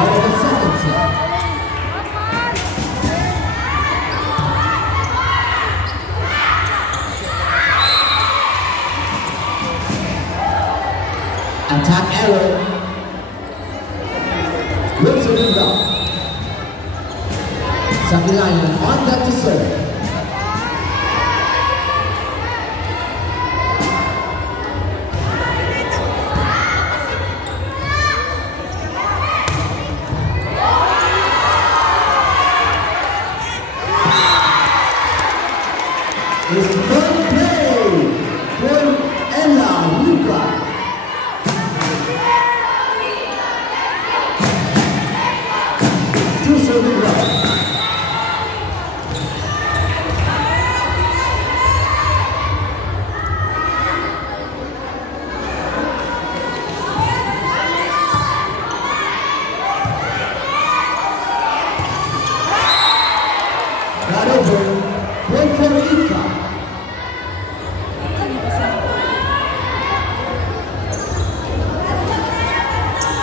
start of the second set. Attack error. Wilson inbound. Sabilayan on deck to serve. It's third play for Ella Luca. Two serving love. Not over. Point for Ika.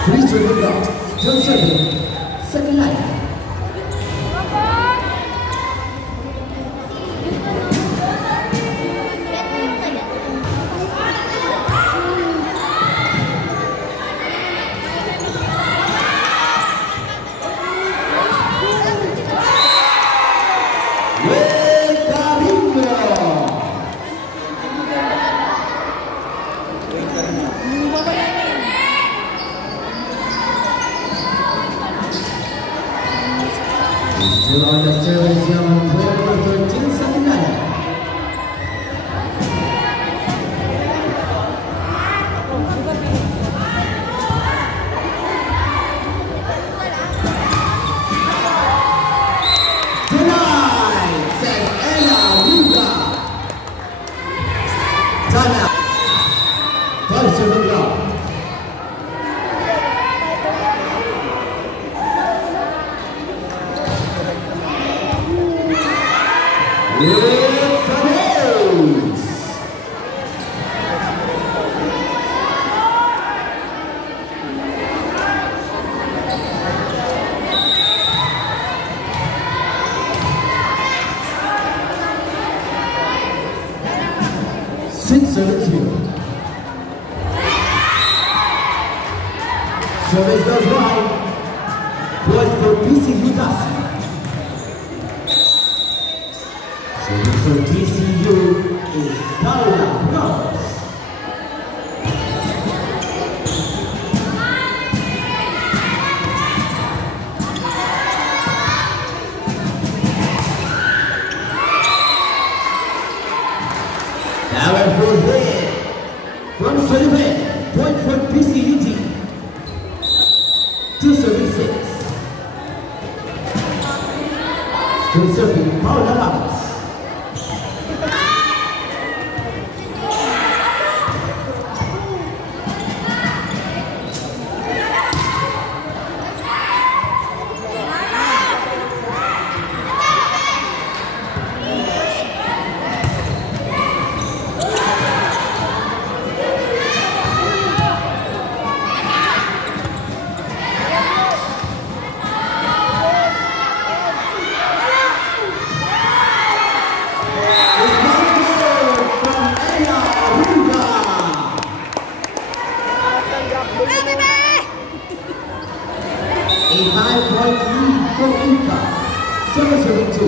Three serving love. Still serving. Second line. Still on the service, young player number 13, second line. Denied, says Ella Luga. Timeout. 5 serving love. It's an ace! Six service here. Service goes wide. Point for PC Udasi. Serving for TCU is Paula Ramos. Powerful hit from Sullivan. Point for PCUT. 276. Still serving Paula Ramos. A 5-point lead for Ika. Serving 2.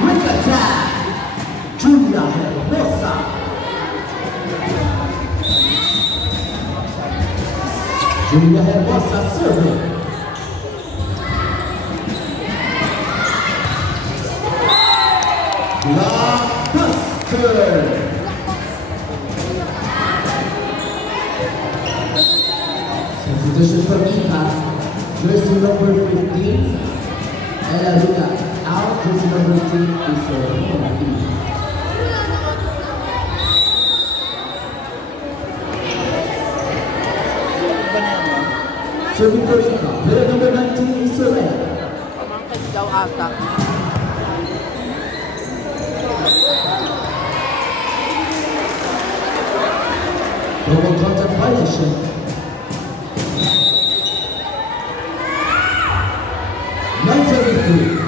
Quick attack. Julia Hermosa. Julia Hermosa serving. Blockbuster! Substitution for Ika. Jersey number 15. Ella Luga out. Jersey number 3 is for Ika. Serving for Ika. Player number 19 is Serena. Pamangkin daw ata. Double contact violation. Nine 73.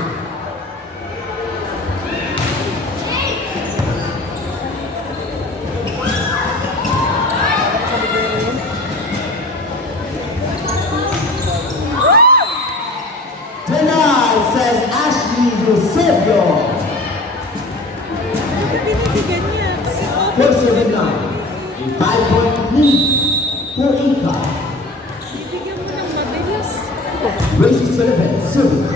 Tonight says Ashley Eusebio. For 7-9, a 5-point lead for Inca. Gracie Sullivan, serving.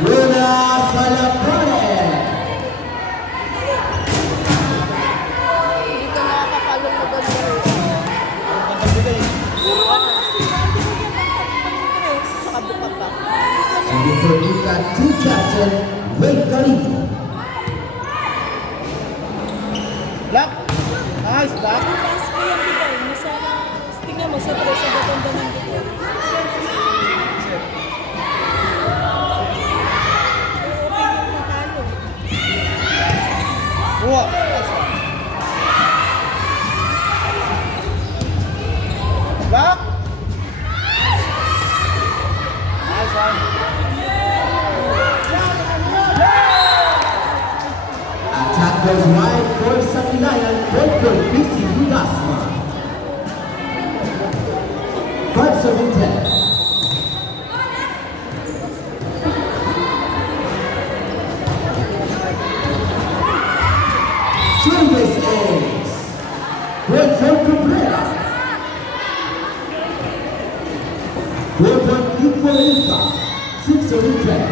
Luna Salapane. Serving for Inca, team captain, Wade Garino. Black. Nice, Black. Tingnan mo sa tres sa ganda ng video. Wow. Black. Nice one. Attack goes wide for Sakilayan, but for BC Udasma. 5-7-10. Service ace. Point for Cabrera. 4-point lead for Inca. 6-7-10.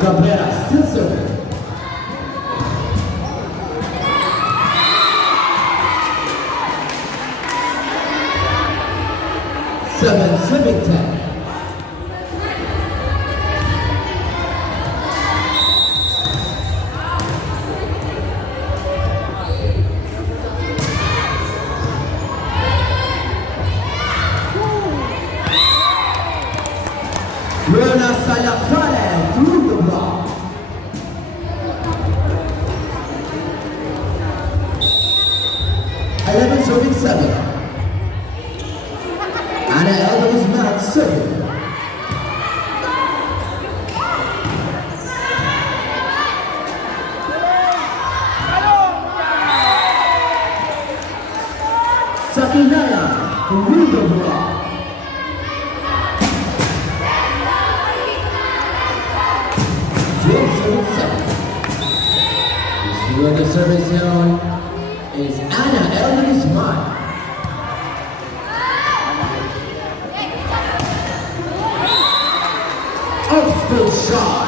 Cabrera still serving. Seven 10. Luna Salapane through the block. Serving 7. Anna Elder is not serving. Sakinaya through the block. Still in the service zone is Anna Elder-Guzman. Off-spin shot.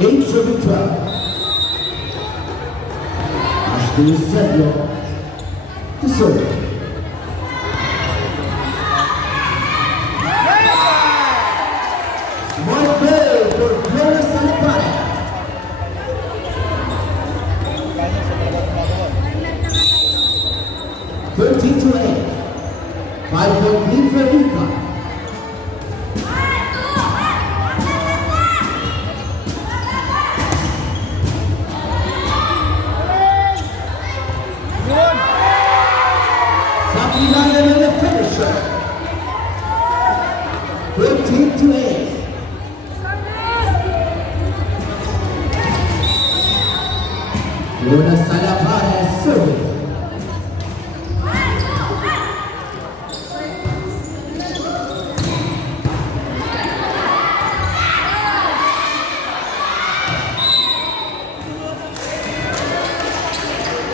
Eight serving 12. Ashley Eusebio to serve. Smart play for Luna Salapane. 13-8. 5-point lead for Inca. Sakinaya in the finisher. 13-8. Luna Salapane serving.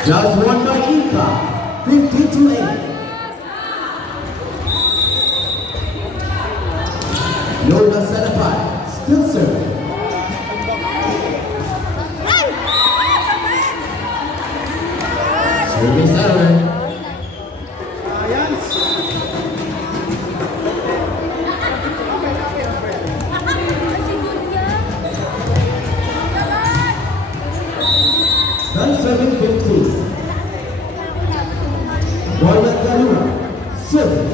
Just won by Inca, 15-8. Luna Salapane still serving. Service error. Serving 15. Boylan Galura, serving.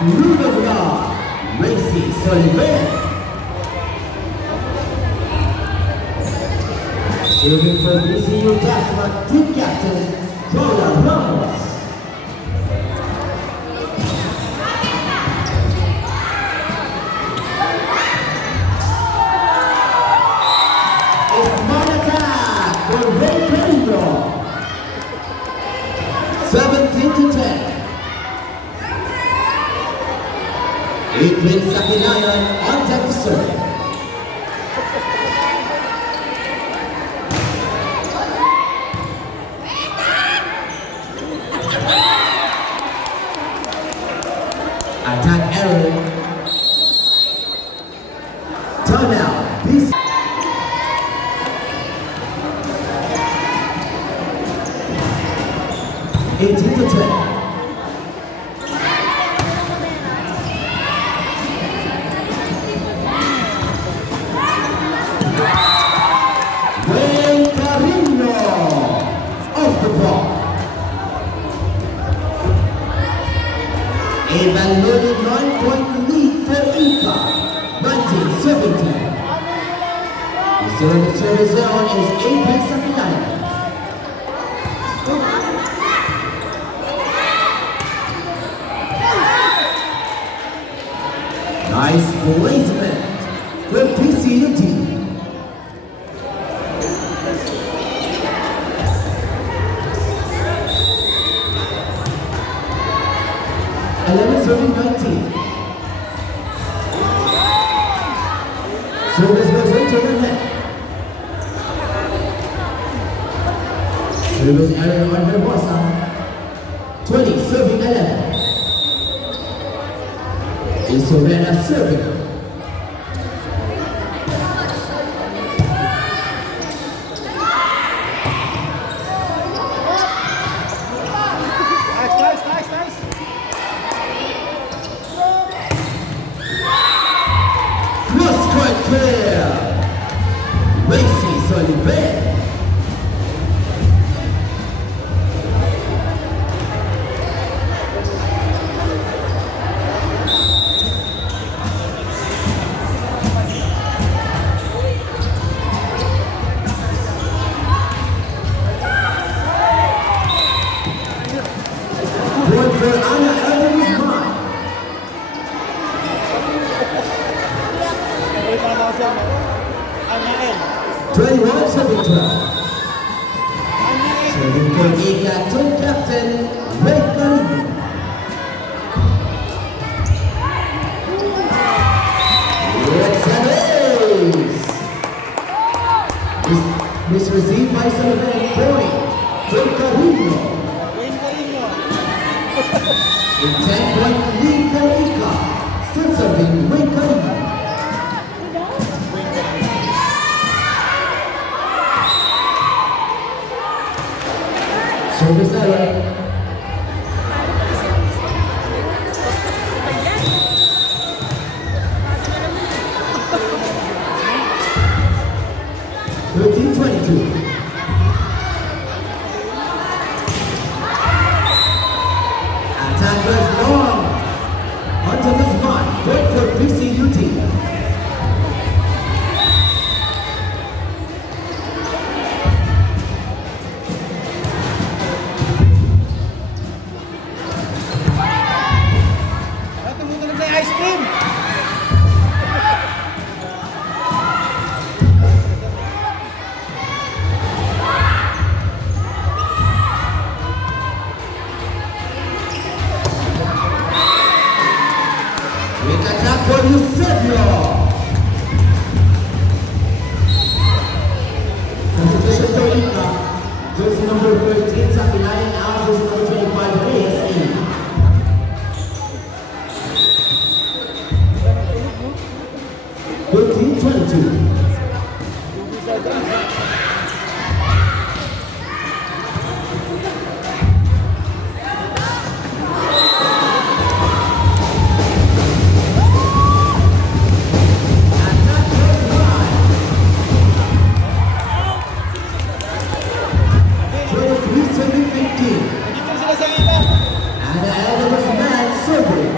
Rudolph Racy Sullivan. Serving for BCU Tasman team captain, Paula Ramos. It's one attack for Ray Pedro. 17-10. Adrian Sakinayan on deck to serve. Attack error. Timeout. BC. Eighteen to 10. Wayne Carino off the ball. A valued 9-point lead for Ika, 19-17. The service zone is Adrian Sakinayan. Nice placement for PCU team. 19. Service goes into the net. Service error on Hermosa. 20, serving 11. Is Serena serving. Is received by Sullivan point Wayne Carino. A 10-point lead for Ika. Still serving Wayne Carino. Service error. Attackers long onto the spot. Good for PCU team. Ice cream. For Eusebio. Substitution for Ika. Jersey number 13, Sakinayan, now jersey number 25, ASE. And the elder was man serving.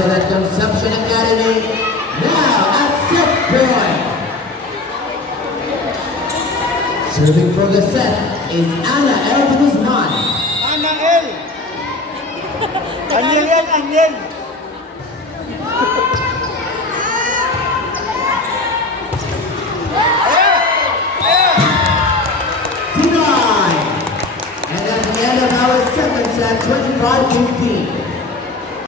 Catholic Conception Academy. Now at set point. Serving for the set is Ana El Guzman. Ana El. Anyel yan, Anyel. Denied. And at the end of our second set, 25-15.